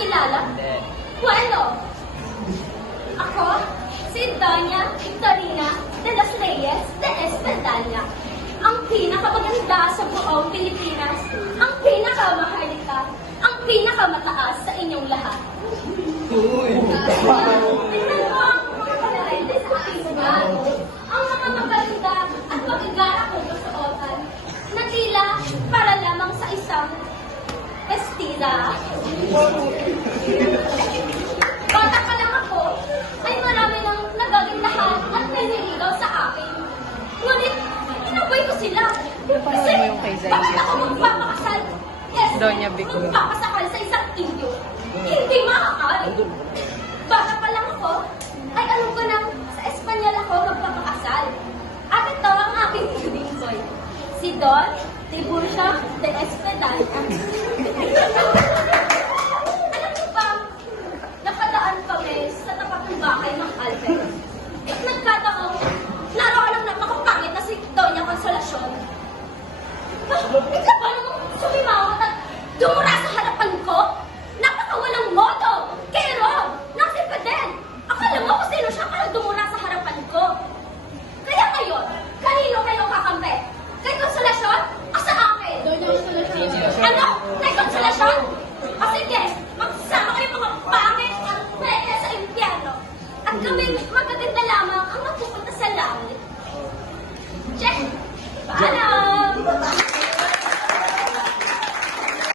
kilala? Hindi. Bueno, ako, si Doña Victorina de los Reyes de Espadanya. Ang pinakamaganda sa buong Pilipinas, ang pinakamahalika, ang pinakamataas sa inyong lahat. Tingnan mo ang mga palarente sa aking sugal. Ang mga maganda at magagara kong kasuotan na tila para lamang sa isang pestida. Bata pa lang ako, ay marami nang nagagandahan at naniligaw sa akin. Ngunit, inabay ko sila. Kasi, mo yung kay Zaya. bakit ako magpapakasal? Yes, Doña Vic. magpapasakal sa isang inyo. Hindi maaari. Bata pa lang ako, ay alam ko na sa Espanyol ako magpapakasal. At ito ang aking tulinsoy. Si Don Tiburcio de Espadanya. Alam mo ba, napadaan kami sa tapat ng bahay ng Albert. At nagkataong, naroon ang napakapangit na si Doña Consolacion. Bigla ba nung sumimawat at dumura sa harapan ko? Napakawalang modo! Pero, nasi pa din! Akala mo kung sino siya para dumura sa harapan ko. Kaya ngayon, kanino kayo kakampi? Kay Consolacion? O sa akin? Doña Consolacion. Ano? Kay Consolacion? O sige, magsama kayo mga pangit at pwede sa impyerno. At kami